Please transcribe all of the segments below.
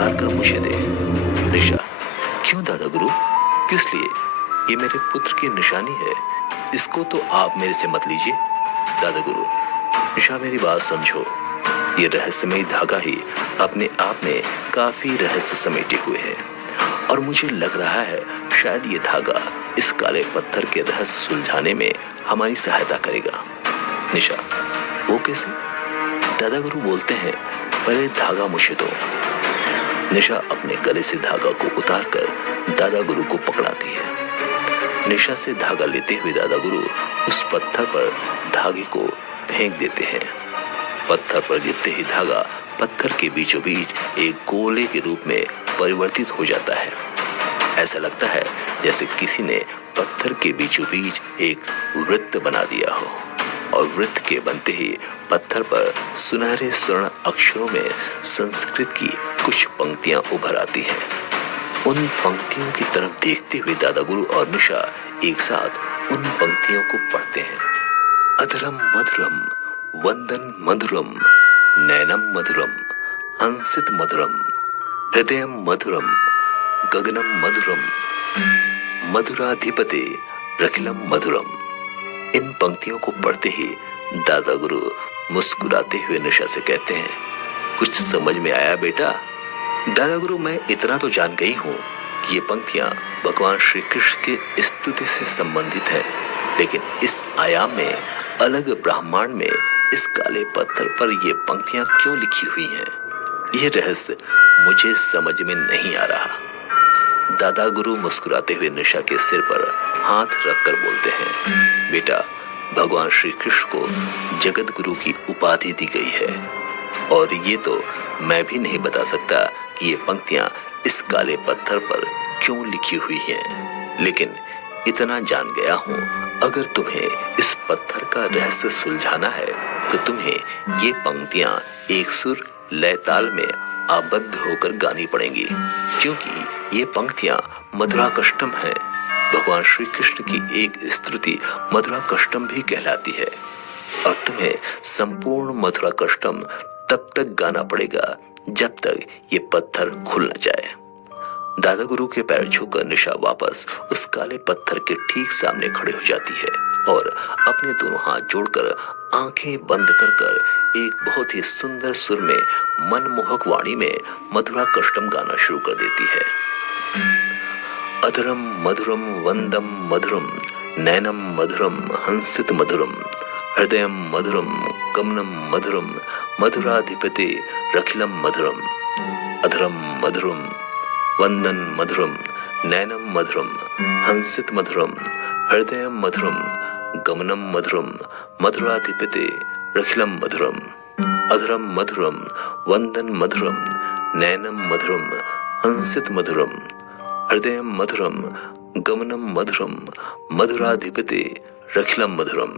उतार कर मुझे दे। निशा, क्यों दादा गुरु, किस लिए? ये मेरे पुत्र की निशानी है, इसको तो आप मेरे से मत लीजिए। दादा गुरु, निशा मेरी बात समझो, ये रहस्यमयी धागा ही अपने आप में काफी रहस्य समेटे हुए है और मुझे लग रहा है शायद ये धागा इस काले पत्थर के रहस्य सुलझाने में हमारी सहायता करेगा। निशा, वो कैसे? दादा गुरु बोलते हैं, पहले धागा मुझे दो। निशा अपने गले से धागा को उतारकर दादा गुरु को पकड़ाती है। निशा से धागा लेते हुए दादा गुरु उस पत्थर पर धागे को फेंक देते हैं। पत्थर पर गिरते ही धागा पत्थर के बीचों बीच एक गोले के रूप में परिवर्तित हो जाता है। ऐसा लगता है जैसे किसी ने पत्थर के बीचों बीच एक वृत्त बना दिया हो और वृत्त के बनते ही पत्थर पर सुनहरे स्वर्ण अक्षरों में संस्कृत की कुछ पंक्तियां उभर आती हैं। उन पंक्तियों की तरफ देखते हुए दादा गुरु और निशा एक साथ उन पंक्तियों को पढ़ते हैं। अधरम मधुरम वंदन मधुरम नैनम मधुरम हंसित मधुरम हृदयम मधुरम गगनम मधुरम मधुराधिपते रखिलम मधुरम। इन पंक्तियों को पढ़ते ही दादा गुरु मुस्कुराते हुए निशा से कहते हैं, कुछ समझ में आया बेटा? दादा गुरु, मैं इतना तो जान गई हूँ कि ये पंक्तियां भगवान श्री कृष्ण की स्तुति से संबंधित है, लेकिन इस आयाम में, अलग ब्रह्मांड में, इस काले पत्थर पर ये पंक्तियां क्यों लिखी हुई हैं? ये रहस्य मुझे समझ में नहीं आ रहा। दादा गुरु मुस्कुराते हुए निशा के सिर पर हाथ रखकर बोलते हैं, बेटा, भगवान श्री कृष्ण को जगत गुरु की उपाधि दी गई है और ये तो मैं भी नहीं बता सकता कि ये पंक्तियां इस काले पत्थर पर क्यों लिखी हुई हैं, लेकिन इतना जान गया हूँ, अगर तुम्हें इस पत्थर का रहस्य सुलझाना है तो तुम्हें ये पंक्तियां एक सुर लय ताल में आबद्ध होकर गानी पड़ेंगी, क्योंकि ये पंक्तियां मधुराकष्टम है। भगवान श्री कृष्ण की एक स्तुति मधुराकष्टम भी कहलाती है और तुम्हें संपूर्ण मधुराकष्टम तब तक गाना पड़ेगा जब तक ये पत्थर खुल न जाए। दादा गुरु के पैर छूकर निशा वापस उस काले पत्थर के ठीक सामने खड़े हो जाती है और अपने दोनों हाथ जोड़कर आंखें बंद कर कर एक बहुत ही सुंदर सुर में मनमोहक वाणी में मधुरा कष्टम गाना शुरू कर देती है। अधरम मधुरम वंदम मधुरम नैनम मधुरम हंसित मधुरम हृदयम मधुरम गमनम मधुरम मधुराधिपते रखिलम मधुरम। अधरम मधुरम वंदन मधुरम नैनम मधुरम हंसित मधुरम हृदयम मधुरम गमनम मधुरम मधुराधिपते रखिलम मधुरम। अधरम मधुरम वंदन मधुरम नैनम मधुरम हंसित मधुरम हृदयम मधुरम गमनम मधुरम मधुराधिपते रखिलम मधुरम।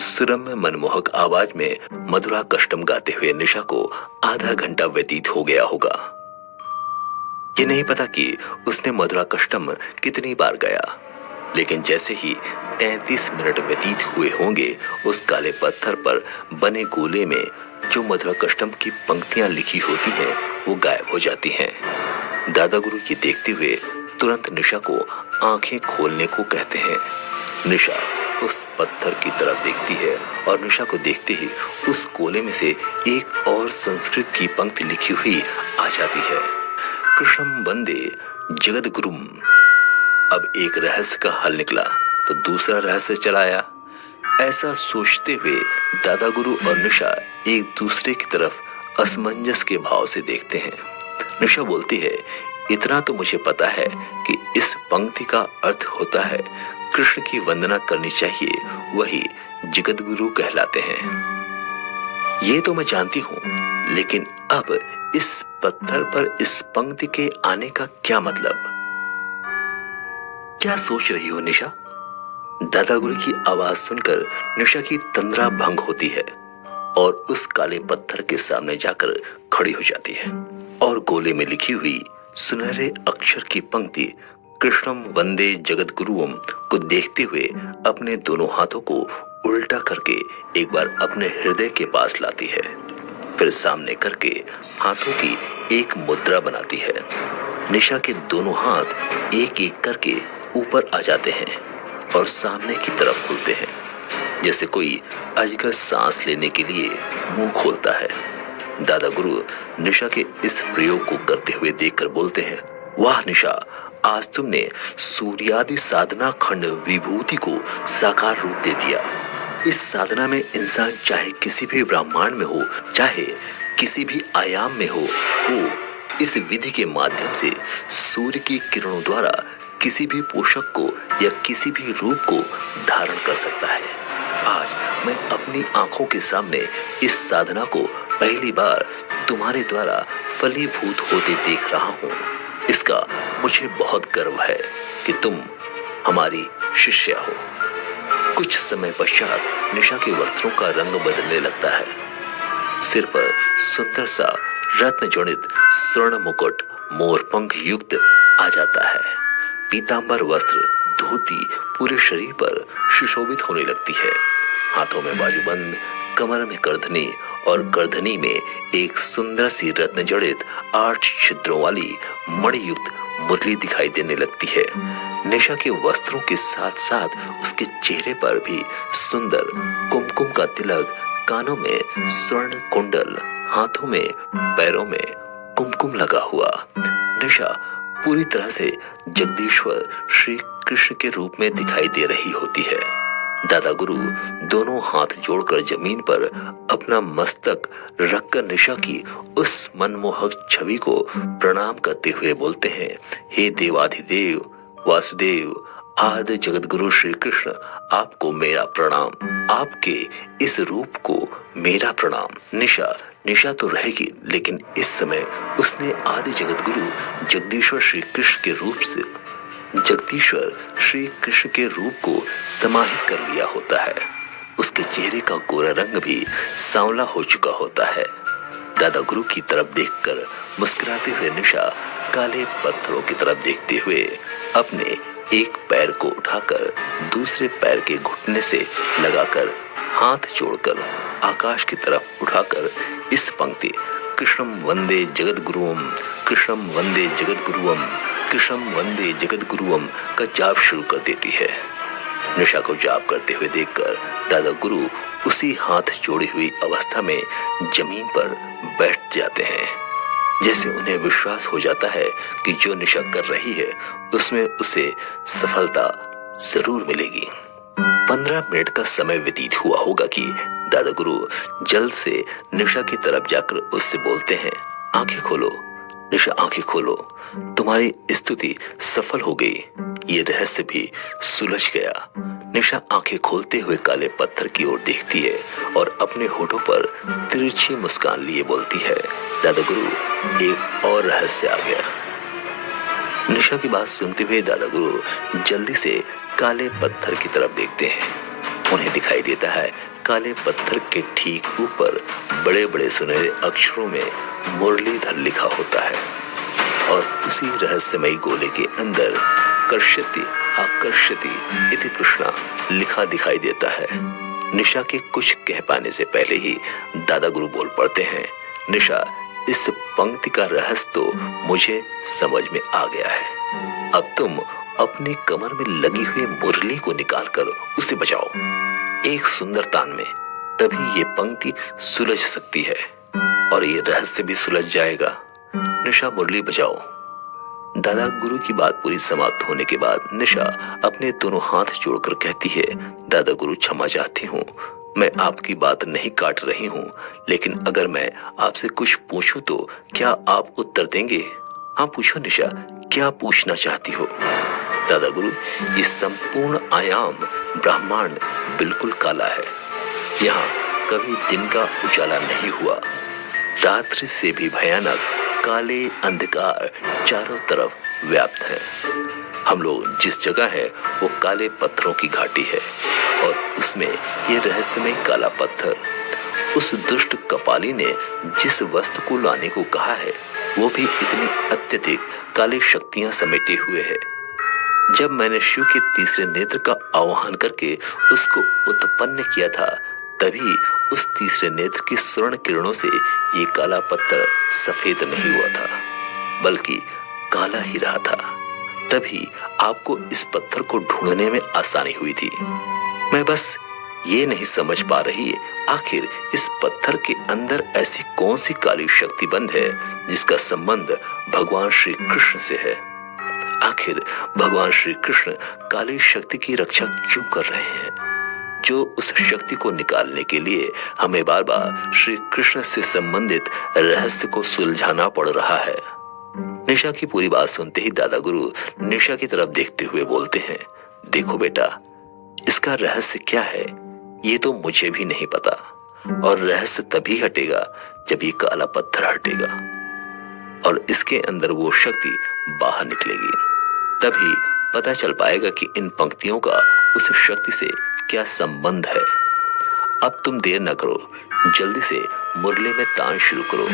सुरम्य मनमोहक आवाज में मधुरा कष्टम गाते हुए निशा को आधा घंटा व्यतीत हो गया होगा। ये नहीं पता कि उसने मधुरा कष्टम कितनी बार गाया, लेकिन जैसे ही 33 मिनट व्यतीत हुए होंगे, उस काले पत्थर पर बने गोले में जो मधुरा कष्टम की पंक्तियां लिखी होती हैं, वो गायब हो जाती हैं। दादा गुरु ये देखते हुए तुरंत निशा को आंखें खोलने को कहते हैं। निशा उस पत्थर की तरफ देखती है और निशा को देखते ही उस गोले में से एक और संस्कृत की पंक्ति लिखी हुई आ जाती है, कृष्णम वंदे जगत गुरुम। अब एक रहस्य का हल निकला तो दूसरा रहस्य चलाया। ऐसा सोचते हुए दादा गुरु और निशा एक दूसरे की तरफ असमंजस के भाव से देखते हैं। निशा बोलती है, इतना तो मुझे पता है कि इस पंक्ति का अर्थ होता है कृष्ण की वंदना करनी चाहिए, वही जगत गुरु कहलाते हैं। ये तो मैं जानती हूँ, लेकिन अब इस पत्थर पर इस पंक्ति के आने का क्या मतलब? क्या सोच रही हो निशा? दादा गुरु की आवाज सुनकर निशा की तंद्रा भंग होती है और उस काले पत्थर के सामने जाकर खड़ी हो जाती है और गोले में लिखी हुई सुनहरे अक्षर की पंक्ति कृष्णम वंदे जगत गुरुओं को देखते हुए अपने दोनों हाथों को उल्टा करके एक बार अपने हृदय के पास लाती है फिर सामने करके हाथों की एक मुद्रा बनाती है। निशा के दोनों हाथ एक एक करके ऊपर आ जाते हैं और सामने की तरफ खुलते हैं, जैसे कोई अजगर सांस लेने के लिए मुंह खोलता है। दादा गुरु निशा के इस प्रयोग को करते हुए देखकर बोलते हैं, वाह निशा, आज तुमने सूर्यादि साधना खंड विभूति को साकार रूप दे दिया। इस साधना में इंसान चाहे किसी भी ब्रह्मांड में हो, चाहे किसी भी आयाम में हो, वो इस विधि के माध्यम से सूर्य की किरणों द्वारा किसी भी पोषक को या किसी भी रूप को धारण कर सकता है। आज मैं अपनी आंखों के सामने इस साधना को पहली बार तुम्हारे द्वारा फलीभूत होते देख रहा हूँ। इसका मुझे बहुत गर्व है कि तुम हमारी शिष्या हो। कुछ समय पश्चात निशा के वस्त्रों का रंग बदलने लगता है। सिर पर सुंदर सा रत्न जड़ित स्वर्ण मुकुट मोरपंख युक्त आ जाता है। पीतांबर वस्त्र धोती पूरे शरीर पर सुशोभित होने लगती है। हाथों में बाजूबंद, कमर में करधनी और करधनी में एक सुंदर सी रत्न जड़ित 8 छिद्रों वाली मणियुक्त मुरली दिखाई देने लगती है। निशा के वस्त्रों के साथ साथ उसके चेहरे पर भी सुंदर कुमकुम का तिलक, कानों में स्वर्ण कुंडल, हाथों में पैरों में कुमकुम लगा हुआ निशा पूरी तरह से जगदीश्वर श्री कृष्ण के रूप में दिखाई दे रही होती है। दादा गुरु दोनों हाथ जोड़कर जमीन पर अपना मस्तक रखकर निशा की उस मनमोहक छवि को प्रणाम करते हुए बोलते हैं, हे देवाधिदेव वासुदेव आदि जगत गुरु श्री कृष्ण, आपको मेरा प्रणाम, आपके इस रूप को मेरा प्रणाम। निशा तो रहेगी, लेकिन इस समय उसने आदि जगत गुरु जगदीश्वर श्री कृष्ण के रूप से जगदीश्वर श्री कृष्ण के रूप को समाहित कर लिया होता है। उसके चेहरे का गोरा रंग भी सांवला हो चुका होता है। दादा गुरु की तरफ देखकर मुस्कुराते हुए निशा काले पत्थरों की तरफ देखते हुए अपने एक पैर को उठाकर दूसरे पैर के घुटने से लगाकर हाथ जोड़कर आकाश की तरफ उठाकर इस पंक्ति कृष्णम वंदे जगत गुरुवम, कृष्णम वंदे जगत गुरुवम, कृष्णम वंदे जगत गुरुवम का जाप शुरू कर देती है। निशा को जाप करते हुए देखकर दादा गुरु उसी हाथ जोड़ी हुई अवस्था में जमीन पर बैठ जाते हैं, जैसे उन्हें विश्वास हो जाता है कि जो निशा कर रही है उसमें उसे सफलता जरूर मिलेगी। 15 मिनट का समय व्यतीत हुआ होगा कि दादा गुरु जल्द से निशा की तरफ जाकर उससे बोलते हैं, आंखें खोलो निशा, आंखें खोलो, तुम्हारी स्तुति सफल हो गई, ये रहस्य भी सुलझ गया। निशा आंखें खोलते हुए काले पत्थर की ओर देखती है और अपने होठों पर तिरछी मुस्कान लिए बोलती है, दादा गुरु एक और रहस्य आ गया। निशा की बात सुनते हुए दादा गुरु जल्दी से काले पत्थर की तरफ देखते हैं। उन्हें दिखाई देता है काले पत्थर के ठीक ऊपर बड़े बड़े सुनहरे अक्षरों में मुरलीधर लिखा होता है और उसी रहस्यमयी गोले के अंदर कर्षति आकर्षति इति कृष्णा लिखा दिखाई देता है। निशा के कुछ कह पाने से पहले ही दादा गुरु बोल पड़ते हैं, निशा इस पंक्ति का रहस्य तो मुझे समझ में आ गया है। अब तुम अपने कमर में लगी हुई मुरली को निकालकर उसे बजाओ एक सुंदर तान में, तभी ये पंक्ति सुलझ सकती है और ये रहस्य भी सुलझ जाएगा। निशा मुरली बजाओ। दादा गुरु की बात पूरी समाप्त होने के बाद निशा अपने दोनों हाथ जोड़कर कहती है, दादा गुरु क्षमा चाहती हूँ, मैं आपकी बात नहीं काट रही हूँ, लेकिन अगर मैं आपसे कुछ पूछूं तो क्या आप उत्तर देंगे? हाँ पूछो निशा, क्या पूछना चाहती हो? दादा गुरु, ये संपूर्ण आयाम ब्रह्मांड बिल्कुल काला है। यहाँ कभी दिन का उजाला नहीं हुआ। रात्रि से भी भयानक काले अंधकार चारों तरफ व्याप्त है। हम लोग जिस जगह है वो काले पत्थरों की घाटी है और उसमें ये रहस्यमय काला पत्थर उस दुष्ट कपाली ने जिस वस्तु को लाने को कहा है वो भी इतनी अत्यधिक काली शक्तियां समेटे हुए है। जब मैंने शिव के तीसरे नेत्र का आह्वान करके उसको उत्पन्न किया था तभी उस तीसरे नेत्र की स्वर्ण किरणों से ये काला पत्थर सफेद नहीं हुआ था, बल्कि काला ही रहा था। तभी आपको इस पत्थर को ढूंढने में आसानी हुई थी। मैं बस ये नहीं समझ पा रही, आखिर इस पत्थर के अंदर ऐसी कौन सी काली शक्ति बंद है जिसका संबंध भगवान श्री कृष्ण से है। आखिर भगवान श्री कृष्ण काली शक्ति की रक्षा क्यों कर रहे हैं, जो उस शक्ति को निकालने के लिए हमें बार बार श्री कृष्ण से संबंधित रहस्य को सुलझाना पड़ रहा है। निशा की पूरी बात सुनते ही दादा गुरु निशा की तरफ देखते हुए बोलते हैं, देखो बेटा, इसका रहस्य क्या है ये तो मुझे भी नहीं पता, और रहस्य तभी हटेगा जब ये काला पत्थर हटेगा और इसके अंदर वो शक्ति बाहर निकलेगी। तभी पता चल पाएगा कि इन पंक्तियों का उस शक्ति से क्या संबंध है। अब तुम देर न करो, जल्दी से मुरली में तान शुरू करो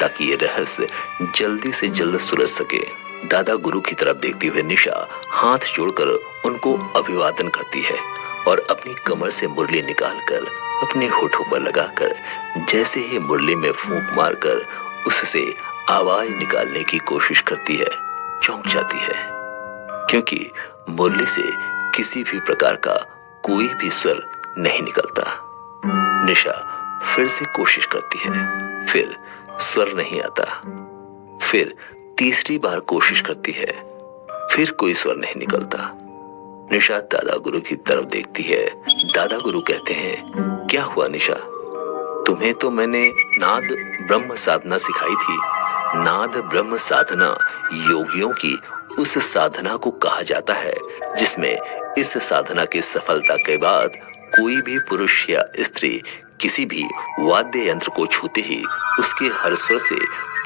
ताकि ये रहस्य जल्दी से जल्द सुलझ सके। दादा गुरु की तरफ देखती हुए निशा हाथ जोड़कर उनको अभिवादन करती है और अपनी कमर से मुरली निकालकर अपने होठों पर लगाकर जैसे ही मुरली में फूंक मारकर उससे आवाज निकालने की कोशिश करती है, चौंक जाती है, क्योंकि मुरली से किसी भी प्रकार का कोई भी स्वर नहीं निकलता। निशा फिर से कोशिश करती है, फिर स्वर नहीं आता। फिर तीसरी बार कोशिश करती है, फिर कोई स्वर नहीं निकलता। निशा दादा गुरु की तरफ देखती है। दादा गुरु कहते हैं, क्या हुआ निशा, तुम्हें तो मैंने नाद ब्रह्म साधना सिखाई थी। नाद ब्रह्म साधना योगियों की उस साधना को कहा जाता है जिसमें इस साधना की सफलता के बाद कोई भी पुरुष या स्त्री किसी भी वाद्य यंत्र को छूते ही उसके हर स्वर से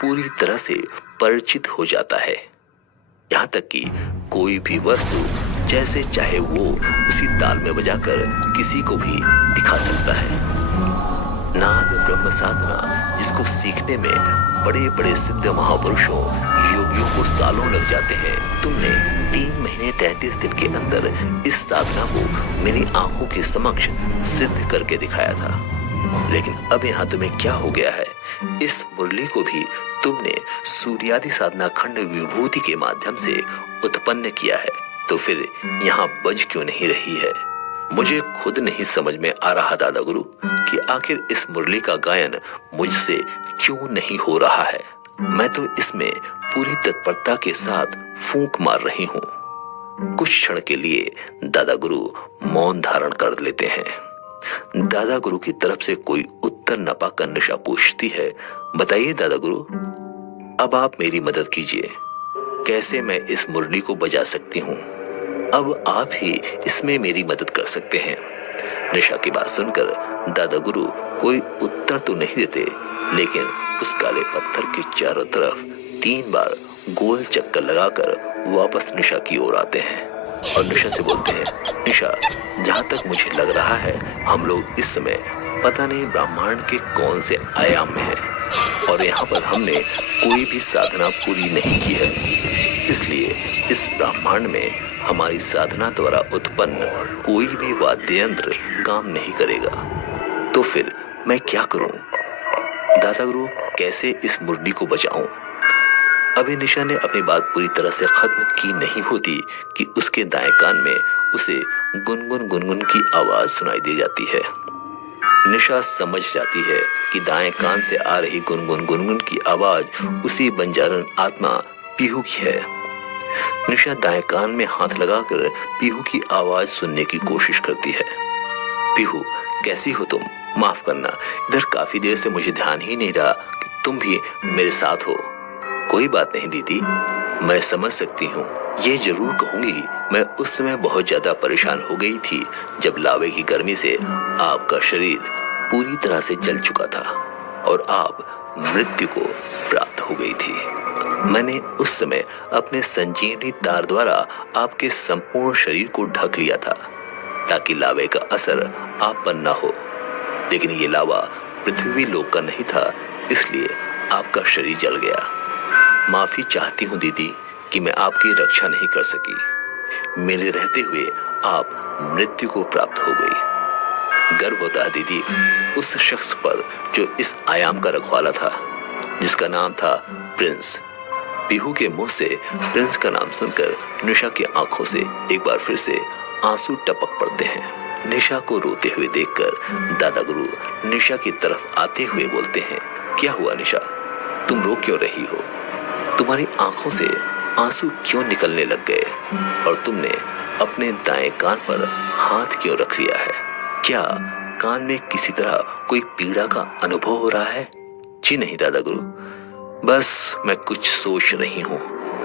पूरी तरह से परिचित हो जाता है। यहाँ तक कि कोई भी वस्तु जैसे चाहे वो उसी ताल में बजाकर किसी को भी दिखा सकता है। नाद ब्रह्म साधना जिसको सीखने में बड़े बड़े सिद्ध महापुरुषों योगियों को सालों लग जाते हैं, तुमने 3 महीने 33 दिन के अंदर इस साधना को मेरी आंखों के समक्ष सिद्ध करके दिखाया था। लेकिन अब यहाँ तुम्हें क्या हो गया है, इस मुरली को भी तुमने सूर्यादि साधना खंड विभूति के माध्यम से उत्पन्न किया है, तो फिर यहाँ बज क्यों नहीं रही है। मुझे खुद नहीं समझ में आ रहा दादा गुरु कि आखिर इस मुरली का गायन मुझसे क्यों नहीं हो रहा है। मैं तो इसमें पूरी तत्परता के साथ फूंक मार रही हूँ। कुछ क्षण के लिए दादा गुरु मौन धारण कर लेते हैं। दादा गुरु की तरफ से कोई उत्तर न पाकर निशा पूछती है, बताइए दादा गुरु, अब आप मेरी मदद कीजिए, कैसे मैं इस मुरली को बजा सकती हूँ। अब आप ही इसमें मेरी मदद कर सकते हैं। निशा की बात सुनकर दादा गुरु कोई उत्तर तो नहीं देते, लेकिन उस काले पत्थर के चारों तरफ 3 बार गोल चक्कर लगाकर वापस निशा की ओर आते हैं और निशा से बोलते हैं, निशा, जहाँ तक मुझे लग रहा है हम लोग इस समय पता नहीं ब्रह्मांड के कौन से आयाम में हैं और यहाँ पर हमने कोई भी साधना पूरी नहीं की है, इसलिए इस ब्रह्मांड में हमारी साधना द्वारा उत्पन्न कोई भी वाद्य यंत्र काम नहीं करेगा। तो फिर मैं क्या करूं? दादा गुरु, कैसे इस मुरली को बचाऊं? अभी निशा ने अपनी बात पूरी तरह से खत्म की नहीं होती कि उसके दाएं कान में उसे गुनगुन गुनगुन की आवाज सुनाई दे जाती है। निशा समझ जाती है कि दाएं कान से आ रही गुनगुन गुनगुन की आवाज उसी बंजारन आत्मा पीहू की है। निशा दाएं कान में हाथ लगाकर पीहू की आवाज सुनने की कोशिश करती है। पीहू, कैसी हो तुम? माफ करना, इधर काफी देर से मुझे ध्यान ही नहीं रहा कि तुम भी मेरे साथ हो। कोई बात नहीं दीदी, मैं समझ सकती हूँ। ये जरूर कहूंगी, मैं उस समय बहुत ज्यादा परेशान हो गई थी जब लावे की गर्मी से आपका शरीर पूरी तरह से जल चुका था और आप मृत्यु को प्राप्त हो गई थी। मैंने उस समय अपने संजीवनी तार द्वारा आपके संपूर्ण शरीर को ढक लिया था ताकि लावे का असर आप पर न हो, लेकिन ये लावा पृथ्वी लोक का नहीं था, इसलिए आपका शरीर जल गया। माफी चाहती हूँ दीदी कि मैं आपकी रक्षा नहीं कर सकी। मेरे रहते हुए आप मृत्यु को प्राप्त हो गई। गर्व होता है दीदी उस शख्स पर जो इस आयाम का रखवाला था, जिसका नाम था प्रिंस। पीहू के मुंह से प्रिंस का नाम सुनकर निशा की आंखों से एक बार फिर से आंसू टपक पड़ते हैं। निशा को रोते हुए देखकर दादा गुरु निशा की तरफ आते हुए बोलते हैं, क्या हुआ निशा, तुम रो क्यों रही हो? तुम्हारी आंखों से आंसू क्यों निकलने लग गए और तुमने अपने दाएं कान पर हाथ क्यों रख लिया है? क्या कान में किसी तरह कोई पीड़ा का अनुभव हो रहा है? जी नहीं दादा गुरु, बस मैं कुछ सोच रही हूँ।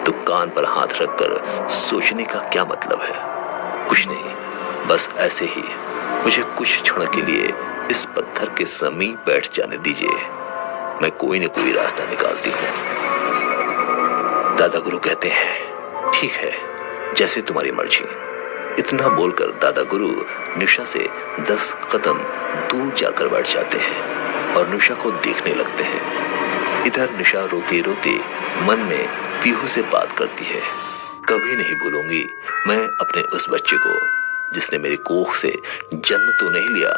तो कान पर हाथ रखकर सोचने का क्या मतलब है? कुछ नहीं, बस ऐसे ही मुझे कुछ क्षण के लिए इस पत्थर के समीप बैठ जाने दीजिए, मैं कोई न कोई रास्ता निकालती हूँ। दादा गुरु कहते हैं, ठीक है, जैसे तुम्हारी मर्जी। इतना बोलकर दादा गुरु निशा से 10 कदम दूर जाकर बैठ जाते हैं और निशा को देखने लगते हैं। इधर निशा रोते रोते मन में पीहू से बात करती है, कभी नहीं भूलूंगी मैं अपने उस बच्चे को जिसने मेरी कोख से जन्म तो नहीं लिया,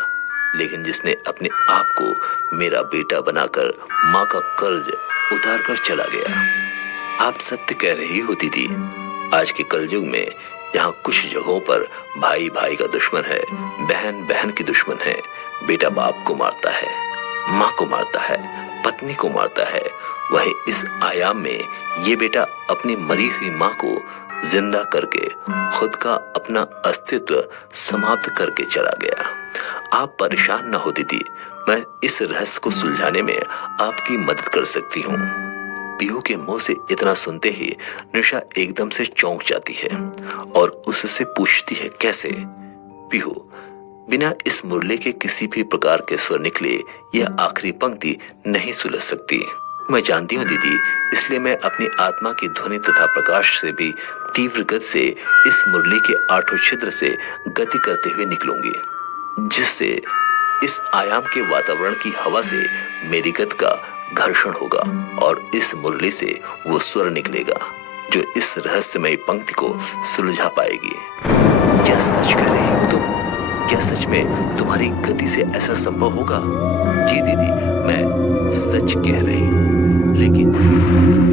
लेकिन जिसने अपने आप को मेरा बेटा बनाकर माँ का कर्ज उतार कर चला गया। आप सत्य कह रही हो दीदी, आज के कलयुग में यहाँ कुछ जगहों पर भाई भाई का दुश्मन है, बहन बहन की दुश्मन है, बेटा बाप को मारता है, माँ को मारता है, पत्नी को मारता है। वहीं इस आयाम में ये बेटा अपनी मरी हुई माँ को जिंदा करके खुद का अपना अस्तित्व समाप्त करके चला गया। आप परेशान न हो दीदी, मैं इस रहस्य को सुलझाने में आपकी मदद कर सकती हूँ। पीहू के मुंह से इतना सुनते ही निशा एकदम से चौंक जाती है और उससे पूछती है, कैसे? पीहू, बिना इस मुरली के किसी भी प्रकार के स्वर निकले यह आखिरी पंक्ति नहीं सुलझ सकती। मैं जानती हूँ दीदी, इसलिए मैं अपनी आत्मा की ध्वनि तथा प्रकाश से भी तीव्र गति से इस मुरली के 8 छिद्र से गति करते हुए निकलूंगी, जिससे इस आयाम के वातावरण की हवा से मेरी गति का घर्षण होगा और इस मुरली से वो स्वर निकलेगा जो इस रहस्यमय पंक्ति को सुलझा पाएगी। क्या सच कह रही हो तुम? क्या सच में तुम्हारी गति से ऐसा संभव होगा? जी दीदी, मैं सच कह रही हूँ, लेकिन